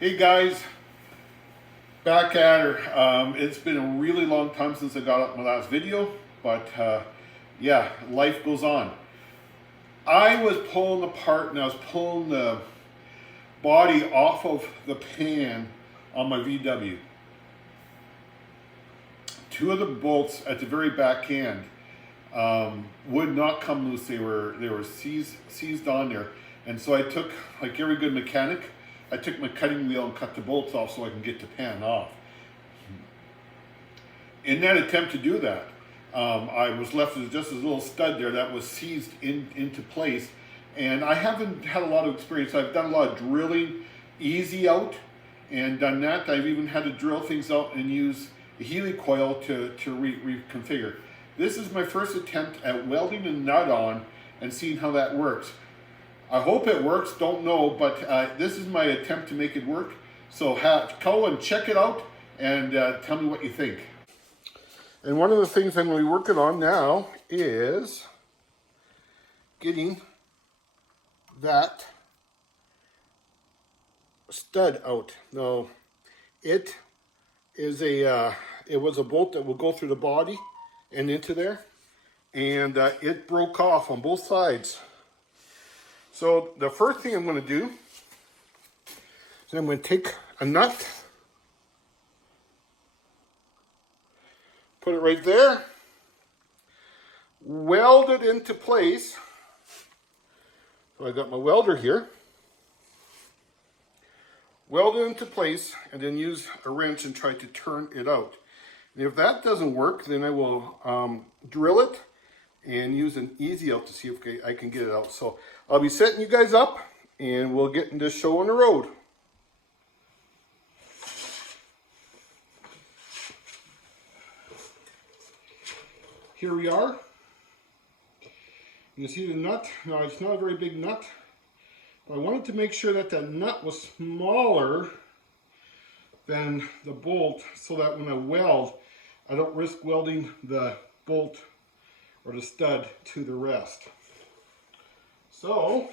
Hey guys, back at her. It's been a really long time since I got up my last video, but yeah, life goes on. I was pulling apart and I was pulling the body off of the pan on my VW. Two of the bolts at the very back end would not come loose. They were seized on there, and so I took, like every good mechanic, I took my cutting wheel and cut the bolts off so I can get the pan off. In that attempt to do that, I was left with just a little stud there that was seized into place, and I haven't had a lot of experience. I've done a lot of drilling easy out and done that. I've even had to drill things out and use a Healy coil to reconfigure. This is my first attempt at welding a nut on and seeing how that works. I hope it works, don't know, but this is my attempt to make it work. So go and check it out and tell me what you think. And one of the things I'm going to be working on now is getting that stud out. Now, it was a bolt that will go through the body and into there, and it broke off on both sides. So the first thing I'm going to do is I'm going to take a nut, put it right there, weld it into place. So I got my welder here. Weld it into place and then use a wrench and try to turn it out. And if that doesn't work, then I will drill it and use an easy out to see if I can get it out. So I'll be setting you guys up and we'll get in this show on the road. Here we are. You can see the nut. Now it's not a very big nut, but I wanted to make sure that that nut was smaller than the bolt so that when I weld, I don't risk welding the bolt or the stud to the rest. So,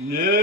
no.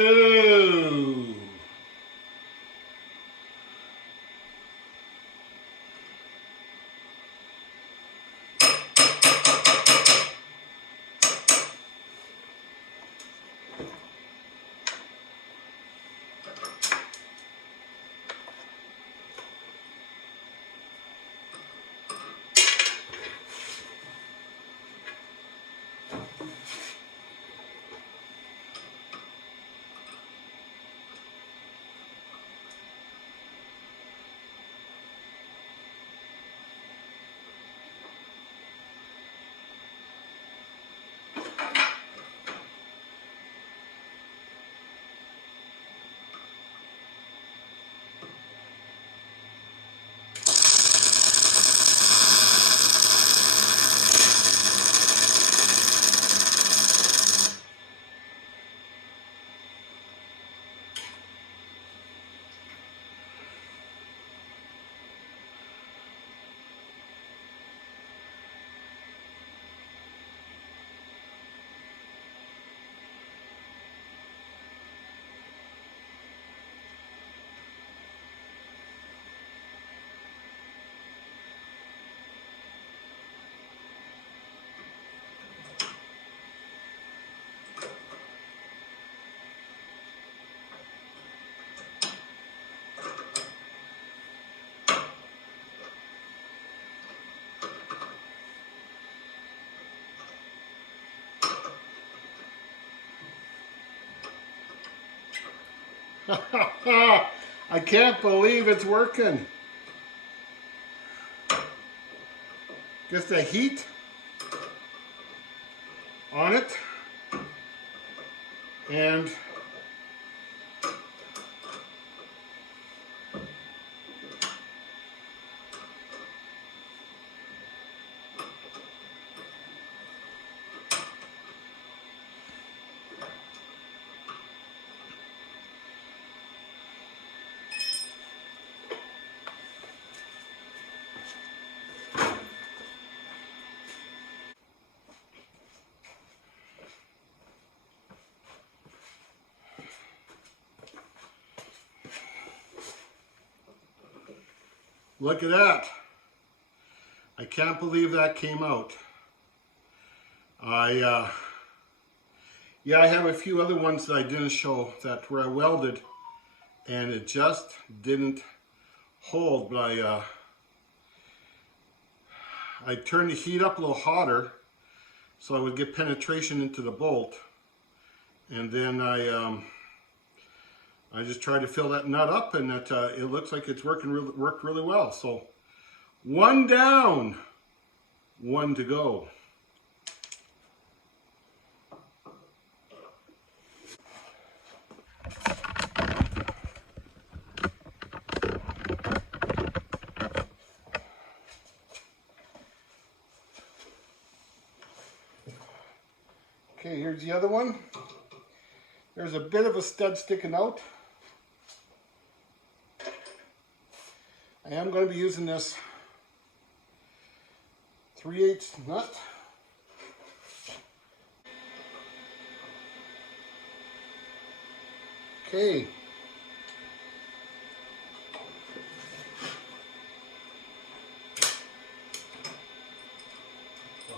I can't believe it's working. Just the heat on it, and look at that. I can't believe that came out. Yeah, I have a few other ones that I didn't show that where I welded and it just didn't hold, but I turned the heat up a little hotter so I would get penetration into the bolt, and then I just tried to fill that nut up, and it looks like it's worked really well. So one down, one to go. Okay, here's the other one. There's a bit of a stud sticking out. I am going to be using this 3/8 nut. Okay.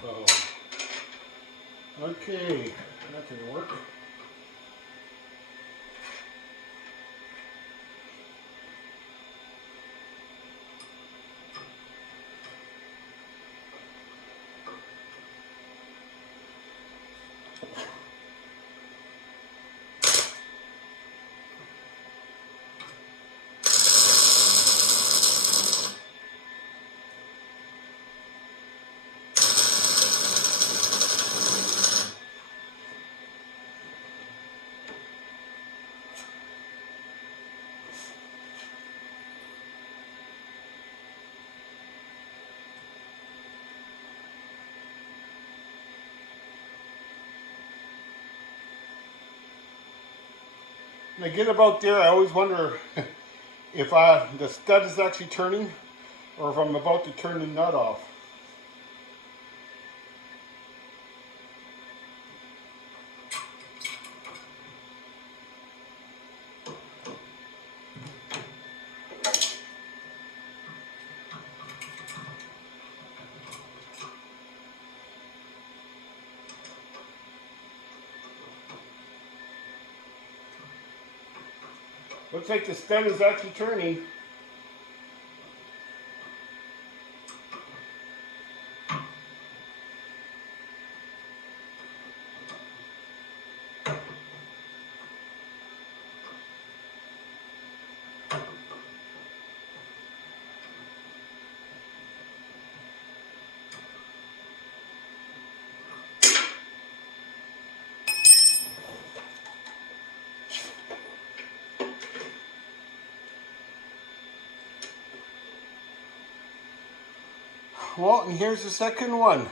Whoa. Okay, that didn't work. When I get about there, I always wonder if the stud is actually turning or if I'm about to turn the nut off. Looks like the stud is actually turning. Well, and here's the second one.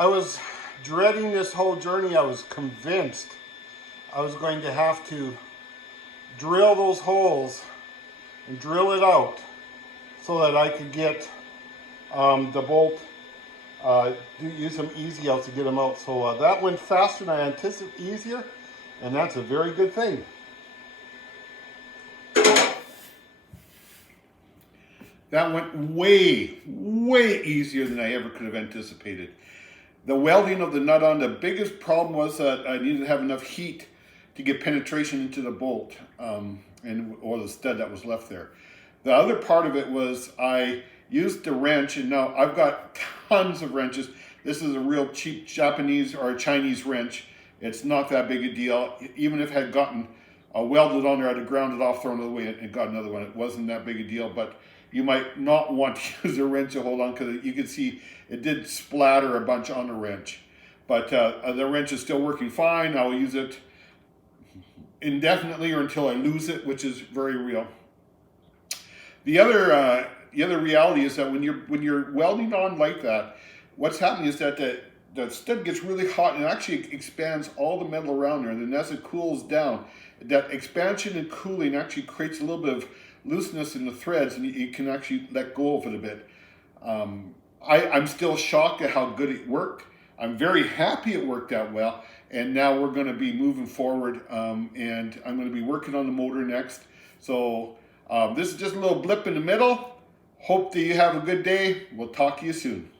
I was dreading this whole journey. I was convinced I was going to have to drill those holes and drill it out so that I could get the bolt, use some easy outs to get them out. So that went faster than I anticipated, easier, and that's a very good thing. That went way, way easier than I ever could have anticipated. The welding of the nut on, the biggest problem was that I needed to have enough heat to get penetration into the bolt or the stud that was left there. The other part of it was I used the wrench, and now I've got tons of wrenches. This is a real cheap Japanese or Chinese wrench. It's not that big a deal. Even if it had gotten welded on there. I had to ground it off, thrown it away, and got another one. It wasn't that big a deal, but you might not want to use a wrench to hold on because you can see it did splatter a bunch on the wrench. But the wrench is still working fine. I'll use it indefinitely or until I lose it, which is very real. The other reality is that when you're welding on like that, what's happening is that the stud gets really hot and actually expands all the metal around there. And then as it cools down, that expansion and cooling actually creates a little bit of looseness in the threads, and you can actually let go of it a bit. I'm still shocked at how good it worked. I'm very happy it worked out well, and now we're going to be moving forward, and I'm going to be working on the motor next. So this is just a little blip in the middle. Hope that you have a good day. We'll talk to you soon.